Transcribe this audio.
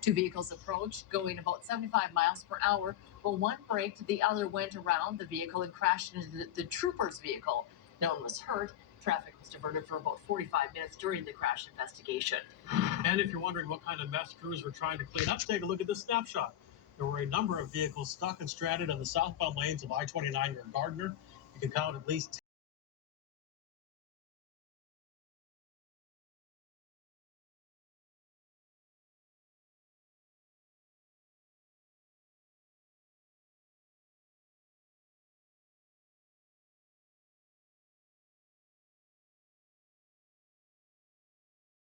Two vehicles approached, going about 75 miles per hour. Well, one braked, the other went around the vehicle and crashed into the trooper's vehicle. No one was hurt. Traffic was diverted for about 45 minutes during the crash investigation. And if you're wondering what kind of mess crews were trying to clean up, take a look at this snapshot. There were a number of vehicles stuck and stranded on the southbound lanes of I-29 near Gardner. You can count at least 10